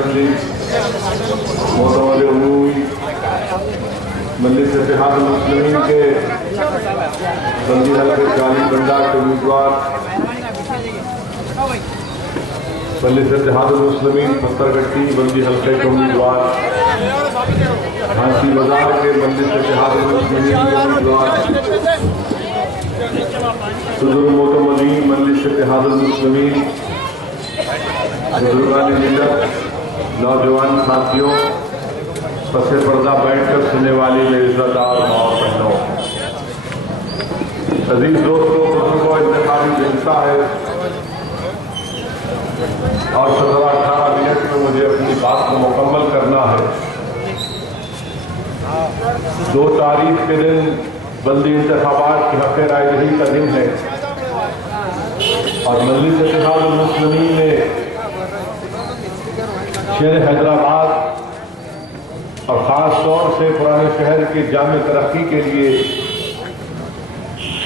Assembly معتمد عمومی مجلس اتحاد المسلمین کے بلدی حلقے چالی بنڈا کے امیدوار مجلس اتحاد المسلمین پتھرگٹی بلدی حلقے کے امیدوار جھانسی بازار کے مجلس اتحاد المسلمین کے امیدوار صدر معتمدین مجلس اتحاد المسلمین بزرگان ملت نوجوان ساتھیوں پس پردہ بیٹھ کر سننے والی میری عزت دار ماں اور بہنوں عزیز دوستوں بزرگوں انتخابی جلسہ ہے اور 17-18 منٹ میں مجھے اپنی بات کو مکمل کرنا ہے 2 تاریخ کے دن بلدی انتخابات کی حق رائے دہی کا دن ہے اور مجلس اتحاد المسلمین نے شہر حیدرآباد اور خاص طور سے پرانے شہر کے جامع ترقی کے لیے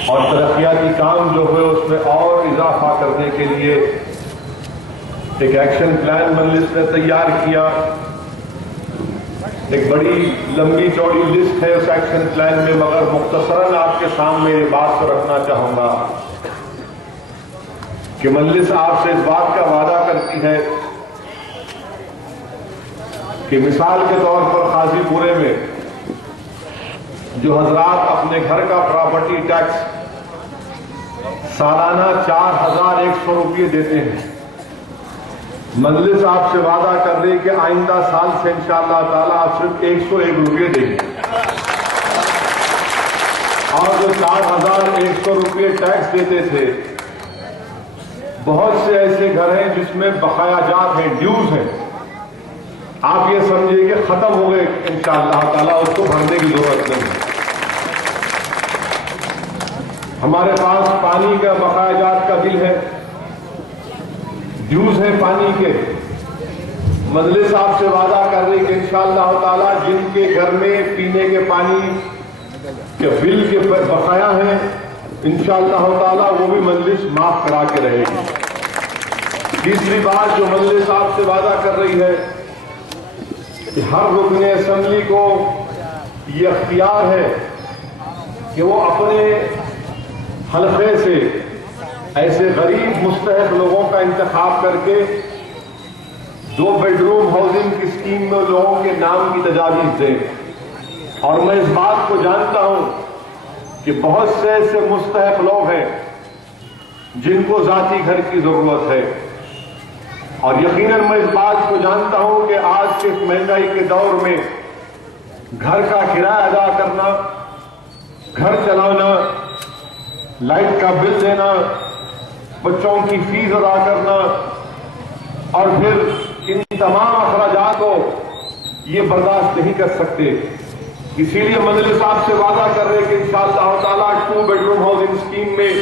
اور ترقیاتی کام جو ہوئے اس میں اور اضافہ کرنے کے لیے ایک ایکشن پلان مجلس نے تیار کیا ایک بڑی لمبی چوڑی لسٹ ہے اس ایکشن پلان میں مگر مختصراً آپ کے سامنے یہ بات کو رکھنا چاہوں گا کہ مجلس آپ سے اس بات کا وعدہ کرتی ہے کہ مثال کے طور پر قاضی پورے میں جو حضرات اپنے گھر کا پراپرٹی ٹیکس سالانہ 4100 روپئے دیتے ہیں مجلس آپ سے وعدہ کر رہی کہ آئندہ سال سے انشاءاللہ تعالیٰ آپ صرف 101 روپئے دیں گے اور جو 4100 روپئے ٹیکس دیتے تھے بہت سے ایسے گھر ہیں جس میں بقایا جات ہیں ڈیوز ہیں آپ یہ سمجھیے کہ ختم ہو گئے انشاءاللہ تعالیٰ اس کو بھرنے کی ضرورت نہیں ہمارے پاس پانی کا بقایا جات کا بل ہے ڈیوز ہیں پانی کے مجلس آپ سے وعدہ کر رہی کہ انشاءاللہ تعالیٰ جن کے گھر میں پینے کے پانی کے بل کے بقایا ہیں انشاءاللہ تعالیٰ وہ بھی مجلس معاف کرا کے رہے گی تیسری بات جو مجلس آپ سے وعدہ کر رہی ہے کہ ہر رکن اسمبلی کو یہ اختیار ہے کہ وہ اپنے حلقے سے ایسے غریب مستحق لوگوں کا انتخاب کر کے 2 بیڈروم ہاؤسنگ کی اسکیم میں لوگوں کے نام کی تجاویز دیں اور میں اس بات کو جانتا ہوں کہ بہت سے ایسے مستحق لوگ ہیں جن کو ذاتی گھر کی ضرورت ہے اور یقیناً میں اس بات کو جانتا ہوں کہ آج کے مہنگائی کے دور میں گھر کا کرایہ ادا کرنا گھر چلانا لائٹ کا بل دینا بچوں کی فیس ادا کرنا اور پھر ان تمام اخراجات کو یہ برداشت نہیں کر سکتے اسی لیے مجلس آپ سے وعدہ کر رہے کہ انشاءاللہ تعالیٰ 2 بیڈروم ہاؤسنگ اسکیم میں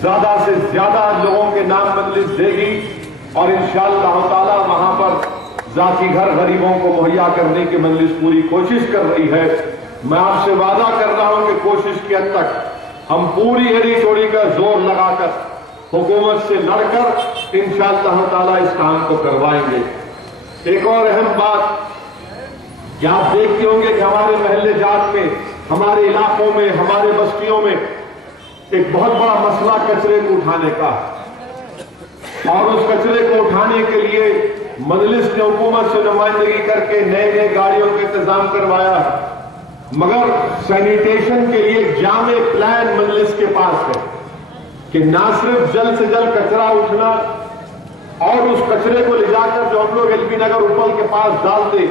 زیادہ سے زیادہ لوگوں کے نام مجلس دے گی اور انشاءاللہ تعالیٰ وہاں پر ذاتی گھر غریبوں کو مہیا کرنے کی مجلس پوری کوشش کر رہی ہے میں آپ سے وعدہ کر رہا ہوں کہ کوشش کی حد تک ہم پوری ہری چوڑی کا زور لگا کر حکومت سے لڑ کر انشاءاللہ تعالیٰ اس کام کو کروائیں گے ایک اور اہم بات کہ آپ دیکھتے ہوں گے کہ ہمارے محلے جات میں ہمارے علاقوں میں ہمارے بستیوں میں ایک بہت بڑا مسئلہ کچرے کو اٹھانے کا اور اس کچرے کو اٹھانے کے لیے مجلس نے حکومت سے نمائندگی کر کے نئے گاڑیوں کا انتظام کروایا مگر سینیٹیشن کے لیے جامع پلان مجلس کے پاس ہے کہ نہ صرف جلد سے جلد کچرا اٹھنا اور اس کچرے کو لے جا کر جو ہم لوگ ایل پی نگر اپل کے پاس ڈالتے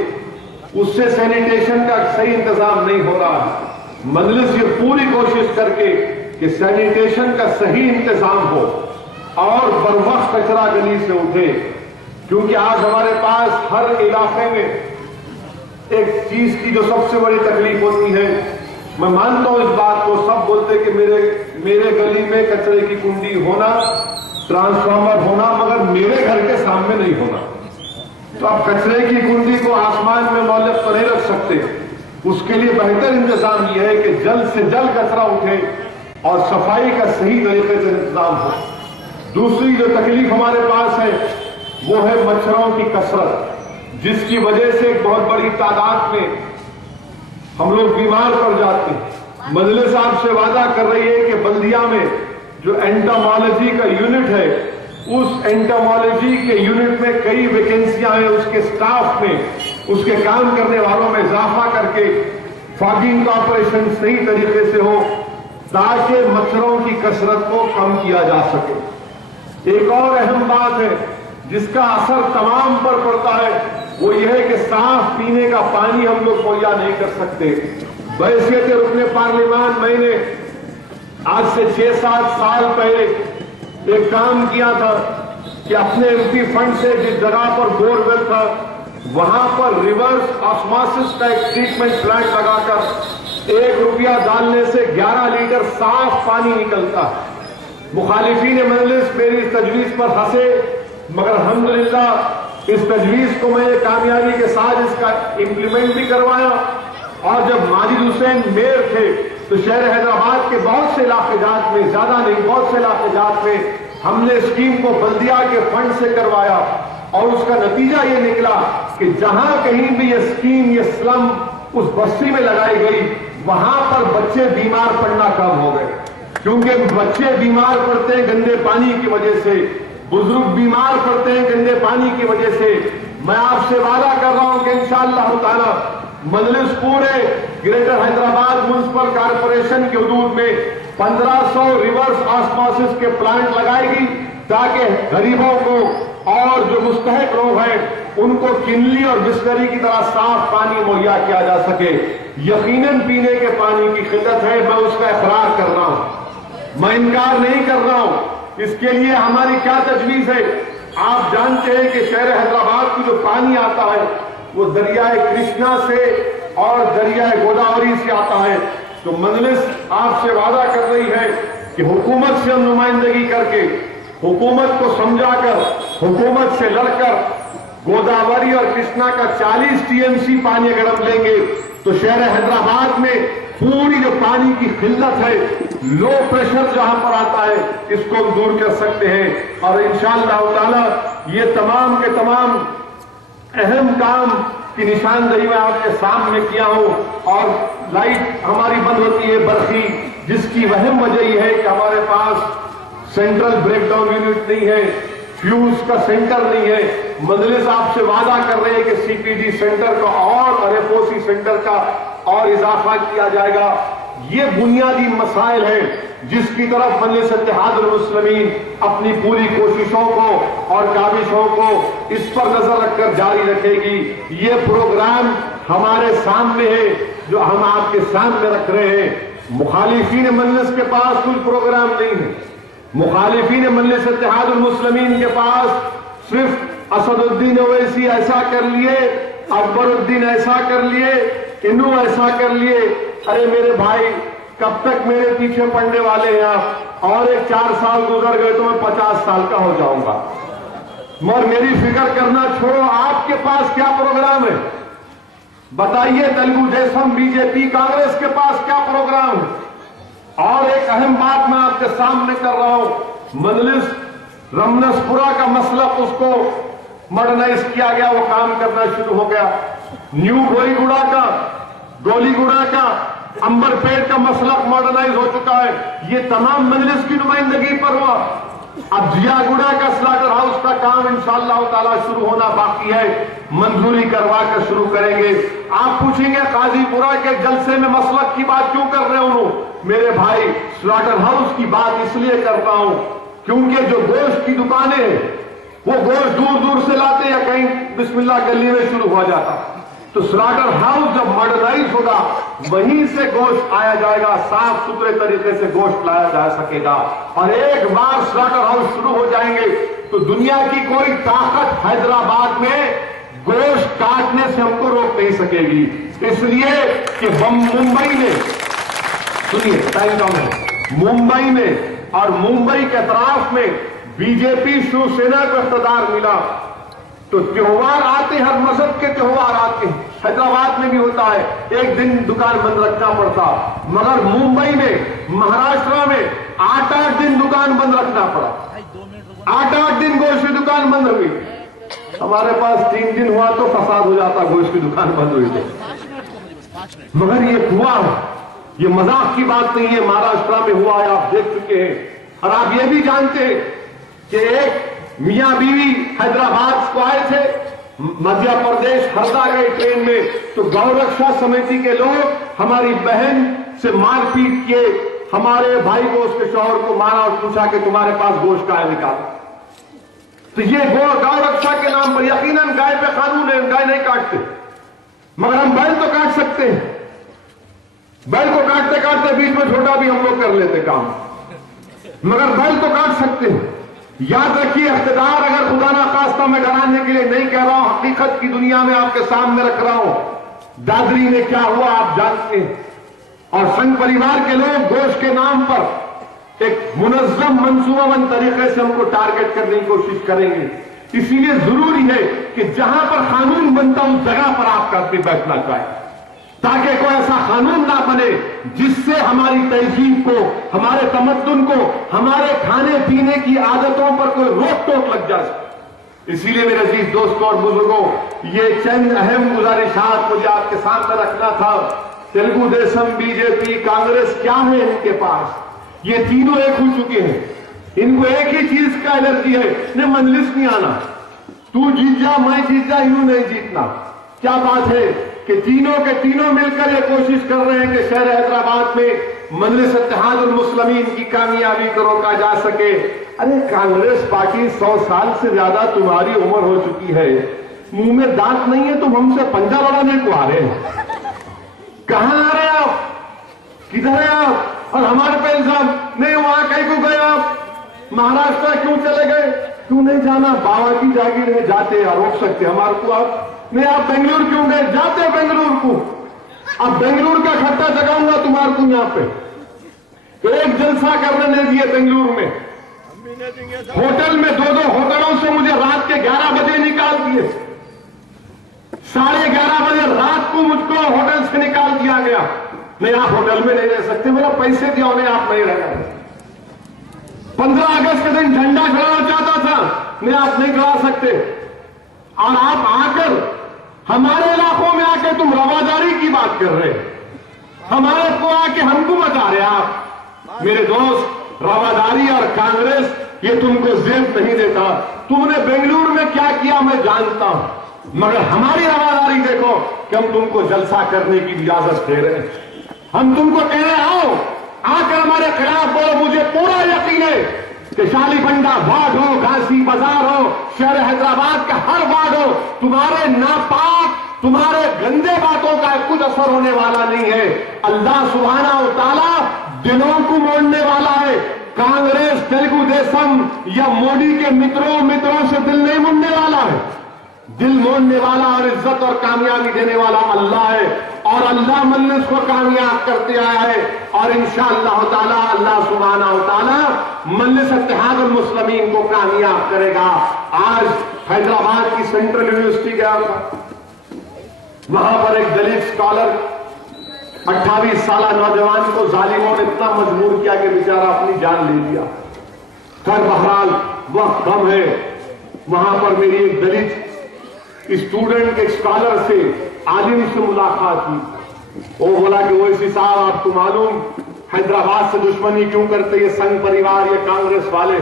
اس سے سینیٹیشن کا صحیح انتظام نہیں ہو رہا مجلس یہ پوری کوشش کر کے کہ سینیٹیشن کا صحیح انتظام ہو اور بروقت کچرا گلی سے اٹھے کیونکہ آج ہمارے پاس ہر علاقے میں ایک چیز کی جو سب سے بڑی تکلیف ہوتی ہے میں مانتا ہوں اس بات کو سب بولتے کہ میرے گلی میں کچرے کی کنڈی ہونا ٹرانسفارمر ہونا مگر میرے گھر کے سامنے نہیں ہونا تو آپ کچرے کی کنڈی کو آسمان میں معلق تو نہیں رکھ سکتے اس کے لیے بہتر انتظام یہ ہے کہ جلد سے جلد کچرا اٹھے اور صفائی کا صحیح طریقے سے انتظام ہو دوسری جو تکلیف ہمارے پاس ہے وہ ہے مچھروں کی کثرت جس کی وجہ سے ایک بہت بڑی تعداد میں ہم لوگ بیمار پڑ جاتے ہیں۔ مجلس آپ سے وعدہ کر رہی ہے کہ بلدیہ میں جو اینٹامالوجی کا یونٹ ہے، اس اینٹامالوجی کے یونٹ میں کئی ویکنسیاں ہیں، اس کے سٹاف میں، اس کے کام کرنے والوں میں اضافہ کر کے فاگنگ کا آپریشن صحیح طریقے سے ہو تاکہ مچھروں کی کثرت کو کم کیا جا سکے۔ ایک اور اہم بات ہے جس کا اثر تمام پر پڑتا ہے، وہ یہ ہے کہ صاف پینے کا پانی ہم لوگ مہیا نہیں کر سکتے۔ بحیثیت رکن پارلیمان میں نے آج سے 6-7 سال پہلے ایک کام کیا تھا کہ اپنے ایم پی فنڈ سے جس جگہ پر بور ویل تھا وہاں پر ریورس آسموسس کا ایک ٹریٹمنٹ پلانٹ لگا کر 1 روپیہ ڈالنے سے 11 لیٹر صاف پانی نکلتا۔ مخالفین مجلس میری اس تجویز پر ہنسے، مگر الحمدللہ اس تجویز کو میں کامیابی کے ساتھ اس کا امپلیمنٹ بھی کروایا، اور جب ماجد حسین میئر تھے تو شہر حیدرآباد کے بہت سے علاقے جات میں، زیادہ نہیں بہت سے علاقے جات میں ہم نے اسکیم کو بلدیہ کے فنڈ سے کروایا، اور اس کا نتیجہ یہ نکلا کہ جہاں کہیں بھی یہ اسکیم، یہ سلم اس بستی میں لگائی گئی، وہاں پر بچے بیمار پڑنا کم ہو گئے، کیونکہ بچے بیمار پڑتے ہیں گندے پانی کی وجہ سے، بزرگ بیمار پڑتے ہیں گندے پانی کی وجہ سے۔ میں آپ سے وعدہ کر رہا ہوں کہ انشاءاللہ تعالی مجلس پورے گریٹر حیدرآباد میونسپل کارپوریشن کے حدود میں 1500 ریورس آسموسس کے پلانٹ لگائے گی تاکہ غریبوں کو اور جو مستحق لوگ ہیں ان کو کنلی اور بسلری کی طرح صاف پانی مہیا کیا جا سکے۔ یقیناً پینے کے پانی کی قلت ہے، میں اس کا اقرار کر رہا ہوں، میں انکار نہیں کر رہا ہوں۔ اس کے لیے ہماری کیا تجویز ہے؟ آپ جانتے ہیں کہ شہر حیدرآباد کو جو پانی آتا ہے وہ دریائے کرشنا سے اور دریائے گوداوری سے آتا ہے، تو مجلس آپ سے وعدہ کر رہی ہے کہ حکومت سے ہم نمائندگی کر کے، حکومت کو سمجھا کر، حکومت سے لڑ کر گوداوری اور کرشنا کا 40 ٹی ایم سی پانی اگر ہم لیں گے تو شہر حیدرآباد میں پوری جو پانی کی قلت ہے، لو پریشر جہاں پر آتا ہے، اس کو ہم دور کر سکتے ہیں۔ اور انشاءاللہ تعالی یہ تمام کے تمام اہم کام کی نشاندہی میں آپ کے سامنے کیا ہوں۔ اور لائٹ ہماری بند ہوتی ہے برقی، جس کی اہم وجہ یہ ہے کہ ہمارے پاس سینٹرل بریک ڈاؤن یونٹ نہیں ہے، فیوز کا سینٹر نہیں ہے۔ مجلس آپ سے وعدہ کر رہے ہیں کہ سی پی ڈی سینٹر کا اور ایف او سی سینٹر کا اور اضافہ کیا جائے گا۔ یہ بنیادی مسائل ہیں جس کی طرف مجلس اتحاد المسلمین اپنی پوری کوششوں کو اور کاوشوں کو اس پر نظر رکھ کر جاری رکھے گی۔ یہ پروگرام ہمارے سامنے ہے جو ہم آپ کے سامنے رکھ رہے ہیں۔ مخالفین مجلس کے پاس کوئی پروگرام نہیں ہے، مخالفین مجلس اتحاد المسلمین کے پاس صرف اسد الدین اویسی ایسا کر لیے، اکبر الدین ایسا کر لیے، انو ایسا کر لیے۔ ارے میرے بھائی، کب تک میرے پیچھے پڑنے والے ہیں آپ؟ اور ایک 4 سال گزر گئے تو میں 50 سال کا ہو جاؤں گا۔ مگر میری فکر کرنا چھوڑو، آپ کے پاس کیا پروگرام ہے بتائیے؟ تلگو دیشم، بی جے پی، کانگریس کے پاس کیا پروگرام ہے؟ اور ایک اہم بات میں آپ کے سامنے کر رہا ہوں، مجلس رمنسپورہ کا مسلک اس کو ماڈرنائز کیا گیا، وہ کام کرنا شروع ہو گیا۔ نیو گولی گوڑا کا، گولی گوڑا کا، امبر پیٹ کا مسلک ماڈرنائز ہو چکا ہے۔ یہ تمام مجلس کی نمائندگی پر ہوا۔ اب جیا گوڑا کا سلاٹر ہاؤس کا کام انشاءاللہ تعالی شروع ہونا باقی ہے، منظوری کروا کر شروع کریں گے۔ آپ پوچھیں گے قاضی پورہ کے جلسے میں مسلک کی بات کیوں کر رہے ہوں؟ میرے بھائی، سلاٹر ہاؤس کی بات اس لیے کرتا ہوں کیونکہ جو گوشت کی دکانیں ہیں وہ گوشت دور دور سے لاتے یا کہیں بسم اللہ گلی میں شروع ہو جاتا، تو سلاٹر ہاؤس جب ماڈرنائز ہوگا وہیں سے گوشت آیا جائے گا، صاف ستھرے طریقے سے گوشت لایا جا سکے گا۔ اور ایک بار سلاٹر ہاؤس شروع ہو جائیں گے تو دنیا کی کوئی طاقت حیدرآباد میں گوشت کاٹنے سے ہم کو روک نہیں سکے گی۔ اس لیے کہ ممبئی میں، سنیے ٹائم ڈاؤن ہے، ممبئی میں اور ممبئی کے اطراف میں بی جے پی شیو سینا کو اقتدار ملا تو تہوار آتے، ہر مذہب کے تہوار آتے ہیں، حیدرآباد میں بھی ہوتا ہے، ایک دن دکان بند رکھنا پڑتا، مگر ممبئی میں، مہاراشٹر میں 8-8 دن دکان بند رکھنا پڑا، 8-8 دن گوشت کی دکان بند ہوئی۔ ہمارے پاس 3 دن ہوا تو فساد ہو جاتا، گوشت کی دکان بند ہوئی تھی، مگر یہ ہوا ہے، یہ مذاق کی بات نہیں ہے، مہاراشٹر میں ہوا ہے، آپ دیکھ چکے ہیں۔ اور آپ یہ بھی جانتے ہیں کہ ایک میاں بیوی حیدرآباد کو آئے تھے، مدھیہ پردیش ہردا گئے ٹرین میں، تو گو رکشا سمیتی کے لوگ ہماری بہن سے مار پیٹ کیے، ہمارے بھائی کو، اس کے شوہر کو مارا اور پوچھا کہ تمہارے پاس گوشت کا ہے، نکالا۔ تو یہ گو رکشا کے نام پر یقیناً گائے پہ قانون ہے، گائے نہیں کاٹتے، مگر ہم بیل تو کاٹ سکتے ہیں، بیل کو کاٹتے کاٹتے بیچ میں چھوٹا بھی ہم لوگ کر لیتے کام، مگر بیل تو کاٹ سکتے ہیں۔ یاد رکھیے، اقتدار اگر خدا نخواستہ میں ڈرانے کے لیے نہیں کہہ رہا ہوں، حقیقت کی دنیا میں آپ کے سامنے رکھ رہا ہوں۔ دادری میں کیا ہوا آپ جانتے ہیں، اور سنگ پریوار کے لوگ گوشت کے نام پر ایک منظم منصوبہ بند طریقے سے ہم کو ٹارگٹ کرنے کی کوشش کریں گے۔ اسی لیے ضروری ہے کہ جہاں پر قانون بنتا اس جگہ پر آپ کا بیٹھنا چاہیے، تاکہ کوئی ایسا قانون نہ بنے جس سے ہماری تہذیب کو، ہمارے تمدن کو، ہمارے کھانے پینے کی عادتوں پر کوئی روک ٹوک لگ جائے۔ اسی لیے میرے عزیز دوستوں اور بزرگوں، یہ چند اہم گزارشات مجھے آپ کے سامنے رکھنا تھا۔ تیلگو دیشم، بی جے پی، کانگریس کیا ہے ان کے پاس؟ یہ تینوں ایک ہو چکے ہیں، ان کو ایک ہی چیز کا الرجی ہے، انہیں مجلس نہیں آنا، تو جیت جا میں جیت جا، انہوں نہیں جیتنا۔ کیا بات ہے کہ تینوں کے تینوں مل کر یہ کوشش کر رہے ہیں کہ شہر حیدرآباد میں مجلس اتحاد المسلمین کی کامیابی کو روکا جا سکے۔ ارے کانگریس پارٹی 100 سال سے زیادہ تمہاری عمر ہو چکی ہے، منہ میں دانت نہیں ہے، تم ہم سے پنجہ لڑانے کو آ رہے ہیں، کہاں آ رہے آپ، کدھر ہے آپ؟ اور ہمارے پہ الزام نہیں، وہاں کہیں کو گئے آپ، مہاراشٹر کیوں چلے گئے؟ کیوں نہیں جانا؟ بابا کی جاگیر ہے، جاتے ہیں، روک سکتے ہمارے کو آپ؟ نہیں، آپ بنگلور کیوں گئے؟ جاتے بنگلور کو، اب بنگلور کا کھٹا جگاؤں گا تمہارے کو یہاں پہ۔ ایک جلسہ کرنے نہیں دیے بنگلور میں، ہوٹل میں 2 ہوٹلوں سے مجھے رات کے 11 بجے نکال دیے، 11:30 بجے رات کو مجھ کو ہوٹل سے نکال دیا گیا، نہیں آپ ہوٹل میں نہیں رہ سکتے، میرا پیسے دیا انہیں، آپ نہیں رہنا۔ 15 اگست کے دن جھنڈا چڑھانا چاہتا تھا، نہیں آپ نہیں چڑھا سکتے، اور آپ آ کر ہمارے علاقوں میں آ کے تم رواداری کی بات کر رہے، ہمارے کو آ کے ہم کو بتا رہے آپ۔ میرے دوست، رواداری اور کانگریس یہ تم کو زیب نہیں دیتا، تم نے بنگلور میں کیا کیا میں جانتا ہوں، مگر ہماری رواداری دیکھو کہ ہم تم کو جلسہ کرنے کی اجازت دے رہے ہیں، ہم تم کو کہہ رہے آؤ آ کر ہمارے خلاف بولو۔ مجھے پورا یقین ہے کہ شالی بنڈا وارڈ ہو، گھاسی بازار ہو، شہر حیدرآباد کا ہر وارڈ ہو، تمہارے ناپاک، تمہارے گندے باتوں کا کچھ اثر ہونے والا نہیں ہے۔ اللہ سبحانہ و تعالیٰ دلوں کو موڑنے والا ہے۔ کانگریس، تیلگو دیشم یا مودی کے متروں سے دل نہیں موڑنے والا ہے، دل موڑنے والا اور عزت اور کامیابی دینے والا اللہ ہے، اور اللہ مجلس کو کامیاب کرتے آیا ہے، اور انشاءاللہ تعالی اللہ سبحانہ و تعالی مجلس اتحاد المسلمین کو کامیاب کرے گا۔ آج حیدرآباد کی سینٹرل یونیورسٹی گیا تھا، وہاں پر ایک دلت اسکالر 28 سالہ نوجوان کو ظالموں نے اتنا مجبور کیا کہ بیچارہ اپنی جان لے لیا۔ خیر بہرحال وقت کم ہے، وہاں پر میری ایک دلت اسٹوڈنٹ ایک اسکالر سے، عالم سے ملاقات ہوئی، وہ بولا کہ اویسی صاحب آپ کو معلوم حیدرآباد سے دشمنی کیوں کرتے یہ سنگ پریوار یا کانگریس والے؟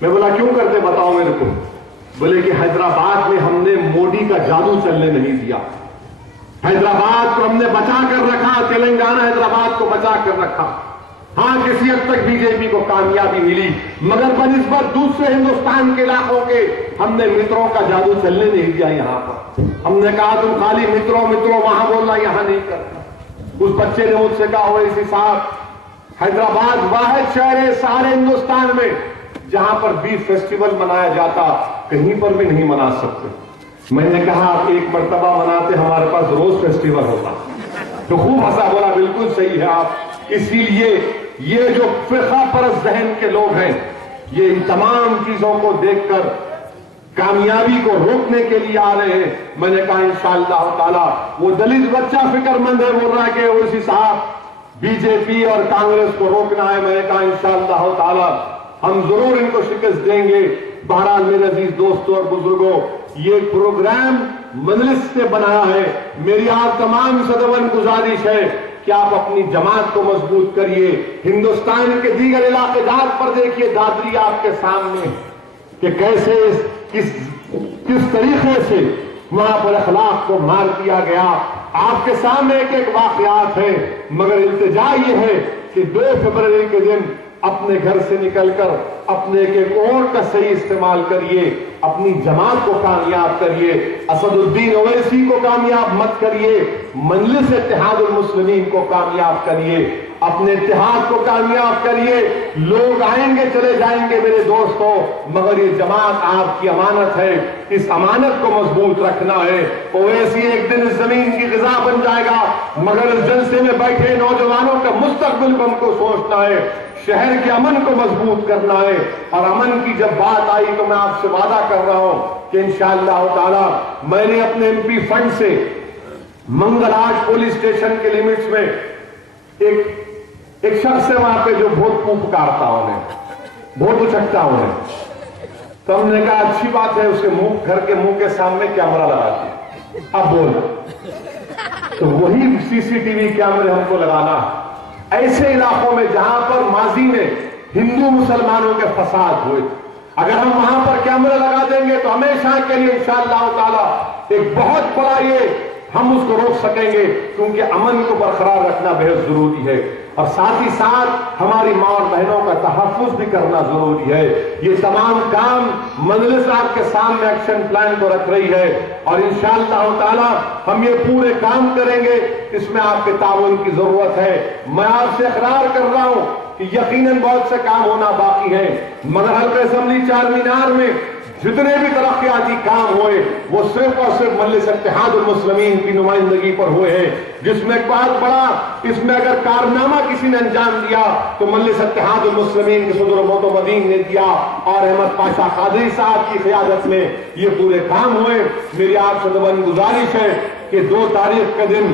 میں بولا کیوں کرتے بتاؤ میرے کو؟ بولے کہ حیدرآباد میں ہم نے مودی کا جادو چلنے نہیں دیا، حیدرآباد کو ہم نے بچا کر رکھا، تلنگانہ حیدرآباد کو بچا کر رکھا۔ ہاں کسی حد تک بی جے پی کو کامیابی ملی، مگر بنسبت دوسرے ہندوستان کے علاقوں کے ہم نے متروں کا جادو چلنے نہیں دیا یہاں پر۔ ہم نے کہا تم خالی متروں وہاں بولنا، یہاں نہیں کرنا۔ اس بچے نے مجھ سے کہا اویسی صاحب حیدرآباد واحد شہر ہے سارے ہندوستان میں جہاں پر بیف فیسٹیول منایا جاتا، کہیں پر بھی نہیں منا سکتے۔ میں نے کہا آپ ایک مرتبہ مناتے، ہمارے پاس روز فیسٹیول ہوتا، تو خوب ہنسا، بولا بالکل صحیح ہے آپ۔ اسی لیے یہ جو فرقہ پرست ذہن کے لوگ ہیں، یہ ان تمام چیزوں کو دیکھ کر کامیابی کو روکنے کے لیے آ رہے ہیں۔ میں نے کہا انشاءاللہ تعالی وہ دلت بچہ فکر مند ہے، بول رہا ہے کہ اویسی صاحب بی جے پی اور کانگریس کو روکنا ہے۔ میں نے کہا انشاءاللہ تعالی ہم ضرور ان کو شکست دیں گے۔ بہرحال میرے عزیز دوستوں اور بزرگوں، یہ پروگرام مجلس سے بنایا ہے. میری آپ تمام صدون گزارش ہے کہ آپ اپنی جماعت کو مضبوط کریے. ہندوستان کے دیگر علاقے جات پر دیکھیے دادری آپ کے سامنے کہ کیسے کس طریقے سے وہاں پر اخلاق کو مار دیا گیا. آپ کے سامنے ایک ایک واقعات ہے، مگر التجا یہ ہے کہ 2 فروری کے دن اپنے گھر سے نکل کر اپنے ایک ووٹ کا صحیح استعمال کریے، اپنی جماعت کو کامیاب کریے. اسد الدین اویسی کو کامیاب مت کریے، مجلس اتحاد المسلمین کو کامیاب کریے، اپنے اتحاد کو کامیاب کریے. لوگ آئیں گے چلے جائیں گے میرے دوستوں، مگر یہ جماعت آپ کی امانت ہے، اس امانت کو مضبوط رکھنا ہے. اویسی ایک دن اس زمین کی غذا بن جائے گا، مگر اس جلسے میں بیٹھے نوجوانوں کا مستقبل کو ہم کو سوچنا ہے، شہر کے امن کو مضبوط کرنا ہے. اور امن کی جب بات آئی تو میں آپ سے وعدہ کر رہا ہوں کہ انشاءاللہ تعالی میں نے اپنے ایم پی فنڈ سے منگل آج پولیس اسٹیشن کے لیمٹس میں ایک شخص ہے وہاں پہ جو بہت پکارتا بہت اچھکتا انہیں، تو ہم نے کہا اچھی بات ہے، اس کے گھر کے منہ کے سامنے کیمرہ لگا دیا، اب بول. تو وہی سی سی ٹی وی کیمرے ہم کو لگانا ایسے علاقوں میں جہاں پر ماضی میں ہندو مسلمانوں کے فساد ہوئے. اگر ہم وہاں پر کیمرہ لگا دیں گے تو ہمیشہ کے لیے انشاءاللہ تعالی ایک بہت بڑا ہم اس کو روک سکیں گے، کیونکہ امن کو برقرار رکھنا بہت ضروری ہے. اور ساتھ ہی ساتھ ہماری ماں اور بہنوں کا تحفظ بھی کرنا ضروری ہے. یہ تمام کام مجلس آپ کے سامنے ایکشن پلان کو رکھ رہی ہے، اور انشاءاللہ تعالی ہم یہ پورے کام کریں گے. اس میں آپ کے تعاون کی ضرورت ہے. میں آپ سے اقرار کر رہا ہوں کہ یقیناً بہت سے کام ہونا باقی ہیں، مگر حلقہ اسمبلی چار مینار میں جتنے بھی ترقیاتی کام ہوئے وہ صرف اور صرف مجلس اتحاد المسلمین کی نمائندگی پر ہوئے ہیں، جس میں ایک بہت بڑا اس میں اگر کارنامہ کسی نے انجام دیا تو مجلس اتحاد المسلمین کے صدر معتمدین نے دیا، اور احمد پاشا قادری صاحب کی قیادت میں یہ پورے کام ہوئے. میری آپ سے دبن گزارش ہے کہ 2 تاریخ کے دن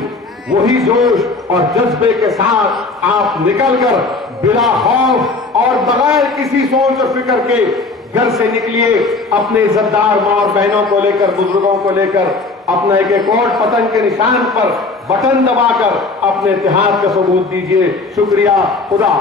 وہی جوش اور جذبے کے ساتھ آپ نکل کر بلا خوف اور بغیر کسی سوچ اور فکر کے گھر سے نکلیے. اپنے عزتدار ماں اور بہنوں کو لے کر، بزرگوں کو لے کر، اپنا ایک ووٹ پتن کے نشان پر بٹن دبا کر اپنے اتحاد کا ثبوت دیجیے. شکریہ. خدا